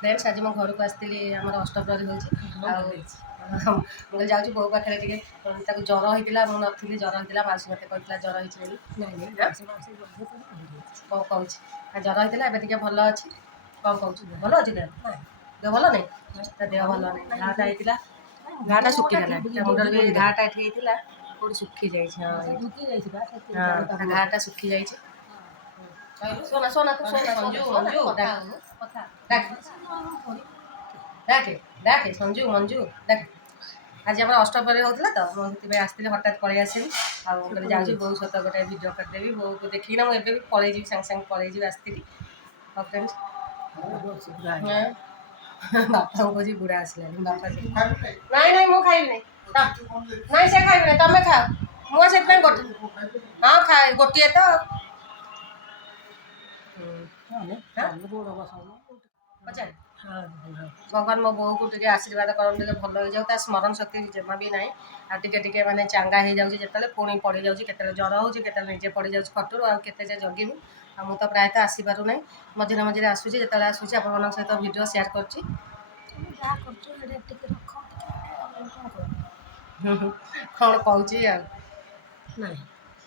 friends आज मो घर को आसती आम अष्टप्रहरी हो जाऊँ बो पाखे टे ज्वर होता मुझे ज्वर होता मौसी मत कहला ज्वर हो कौन कहूँ ज्वर होता है भल अच्छी कौन कहूँ भल अच्छी देह भल नहीं देह भल नहीं घाटा होता घाटा सुखीगला मुंडर भी घाटा ये कौट सुखी जाए घाटा सुखी जाए सोना सोना तू सोना संजू मंजू डाके डाके संजू मंजू डाके आज आम अष्टप्रहरी होता तो मुझे आसती हठात पलि आसली जाऊँगी बो सहित गोटे भिडियो करदेवी बो को देखिना मुझे पलि सागे सागे पलि आसती बापा को कह बुढ़ा आसला बापा नाई नाई मुझे खाइबी नाई से खाइबी ना तुम खाओ मुझे गोटे हाँ खाए गोटे तो भगवान मो बो को आशीर्वाद कर भल हो जाऊ स्मरण शक्ति जमा भी ना आटे माने चांगा हो जाऊँ जिते पुणी पड़ जाऊँ के ज्वर होते निजे पड़ जाऊँ खटू आते जगिबू आ मुझे तो प्रायतः आसपार ना मझे मझे आसूसी जो आसूसी आप सहित भिडियो सेयार कर कौन कहूँ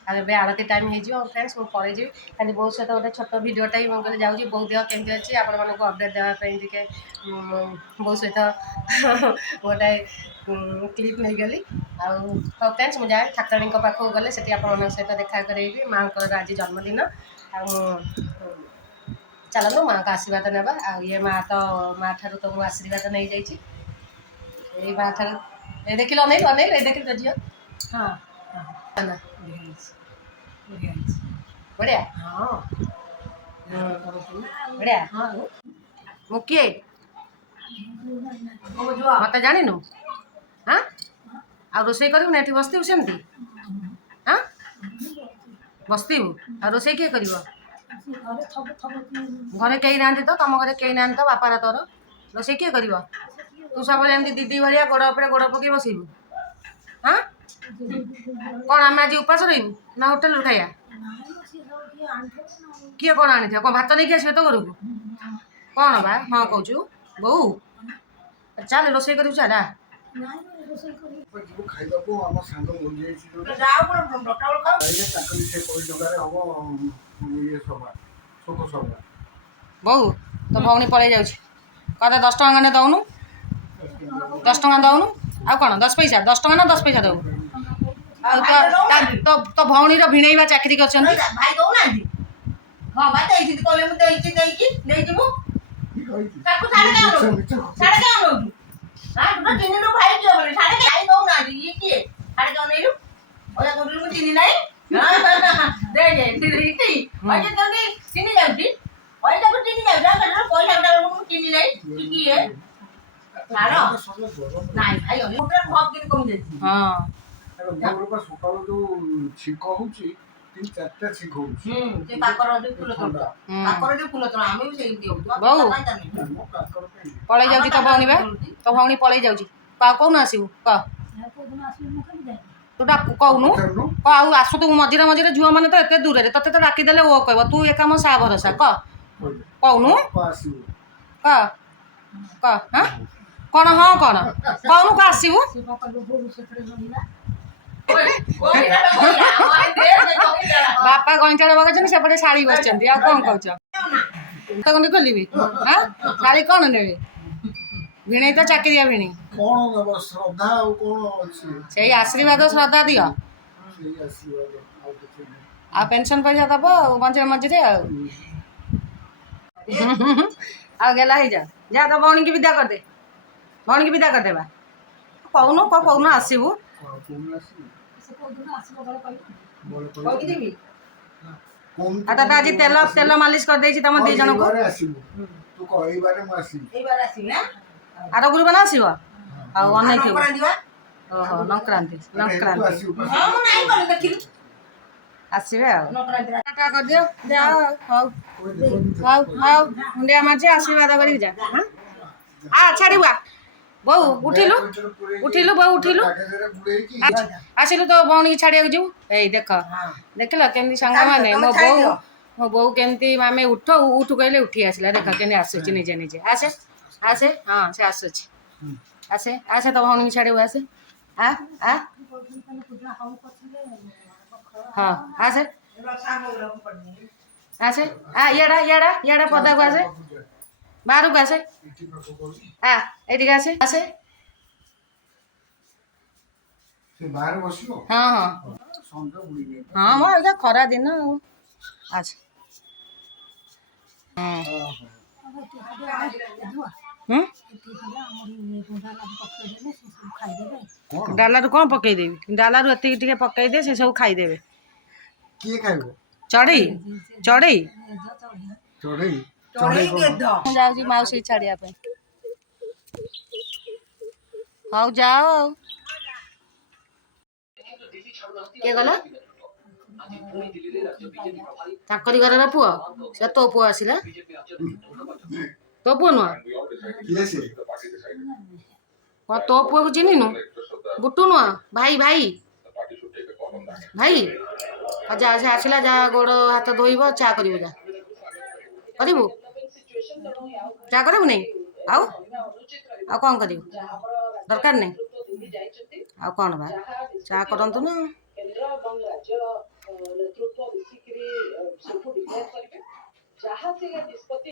अब आरती टाइम हो फ्रेंड्स मुझे पलि खाली बहुत सहित गोटे छोट भिडियोटा ही मुझे जाऊँगी बहुत देह केमती अच्छी आप अपडेट देवाई टे बहुत सहित गोटे क्लिप नहीं गली आउ फ्रेंड्स मुझे जाए ठाकुराणी पाखक गले से आप सहित देखा करें माँ को आज जन्मदिन चलू माँ का आशीर्वाद नेबा ये माँ ठार तो मुझे आशीर्वाद नहीं जाइए माँ ठार देख अनेक अनेक देख तो झील हाँ बढ़िया हाँ बढ़िया मुकिए मत जानु हाँ आ रोसे करू ना बसतु सेमती हाँ बसतु आ रोसे किए कर घरे कई ना तो तुम घरे कई ना तो बापार तोर रोसे किए कर तू सब दीदी भाया गोड़ उपर गोड़ पकई बसबू हाँ कौन आम आज उपास रही ना होटेल खाया किए कौन आनी कौन भात नहीं आसबे तो घर को कौन बा हाँ कहूँ बो चल रोसे कर चल बहु तो भौणी पलि जाऊँ कहते 10 टଙ୍କା ने दौनु 10 टଙ୍କା दौनु आ कौन 10 पैसा 10 टଙ୍କା ना 10 पैसा दऊ तो तो भौणी भिणेवा चाकरी कर पलि जाऊँ तो भौणी बा तो भौणी पलि जाऊँ कौन आसबू कह तू डाक कहूनु आसु तू मझे मझे झुआ मैंने तो एत दूर ते तो डाकिदेले ओ कह तू एका मो सा भरोसा कहूनु कह कह हाँ कौन हाँ कौन कहूनु कह आसबू बापा गईंटा बगैन सेपटे शाड़ी बस कौन कौन खोलि हाँ शाड़ी कौन ने भिणे तो चाकरिया भिणी से आशीर्वाद श्रद्धा दियो आ पेंशन पैसा दब मझे मझे आ गला ही जा तो भौणी की विदा करदे भौणी की विदा करदेबा कौन आसबू आज तेल तेल मालिश कर दे तुम दी जन को आर गुरुबार आसो ओहो संक्रांति संक्रांति आसबे टाटा कर दियो जा मुंडिया मार्च आशीर्वाद कर जा हाँ छाड़वा बो उठिलु उठिलु बो उठिलु आसिलु तो भौणी छाड़िया जीव ए देख देख केमती सांग मैंने मो बो ମୋ ବୋଉ କେମିତି ଆମେ ଉଠ ଉଠୁ କହିଲେ ଉଠି ଆସିଲା ଦେଖ କେମିତି ଆସୁଛି ନିଜେ ନିଜେ ଆସେ ଆସେ ହଁ ସେ ଆସୁଛି ଆସେ ଆସେ ତମ ଭଉଣୀକି ଛାଡ଼ିବୁ ଆସେ ଆ ଆ ହଁ ଆସେ ଆସେ ଆ ଇଆଡ଼ା ପଦାକୁ ଆସେ ବାହାରକୁ ଆସେ ଆ ଏଇଠିକି ଆସେ ଆସେ ହଁ ହଁ ହଁ ମ ଏଇଟା ଖରା ଦିନ ଆଉ ଆସେ ଡାଲାରୁ କ'ଣ ପକେଇଦେବି ଡାଲାରୁ ଏତିକି ଟିକେ ପକେଇଦେ ସେ ସବୁ ଖାଇଦେବେ କିଏ ଖାଇବ ଚଢ଼େଇ ଚଢ଼େଇ ଚଢେଇ ମୁଁ ଯାଉଛି ମାଉସୀ ଛାଡ଼ିବା ପାଇଁ ହଉ ଯାଅ ଆଉ କିଏ ଗଲା ତାଙ୍କରି ଘରର ପୁଅ ସେ ତୋ ପୁଅ ଆସିଲା ତୋ ପୁଅ ନୁହଁ କିଏ ସେ କ'ଣ ତୋ ପୁଅକୁ ଚିହ୍ନିନୁ ବୁଟୁ ନୁହଁ ଭାଇ ଭାଇ ଭାଇ ଯା ସେ ଆସିଲା ଯା ଗୋଡ଼ ହାତ ଧୋଇବ ଚା କରିବୁ ଯା କରିବୁ ଚା କରିବୁ ନାଇଁ ଆଉ କ'ଣ କରିବୁ ଦରକାର ନାହିଁ ଆଉ କ'ଣ ବା ଚା କରନ୍ତୁ ନା କେନ୍ଦ୍ର ଏବଂ ରାଜ୍ୟ ନେତୃତ୍ୱ ମିଶିକିରି ସେଠୁ ଡିକ୍ଲେୟାର କରିବେ ଯାହା ସେ ନିଷ୍ପତ୍ତି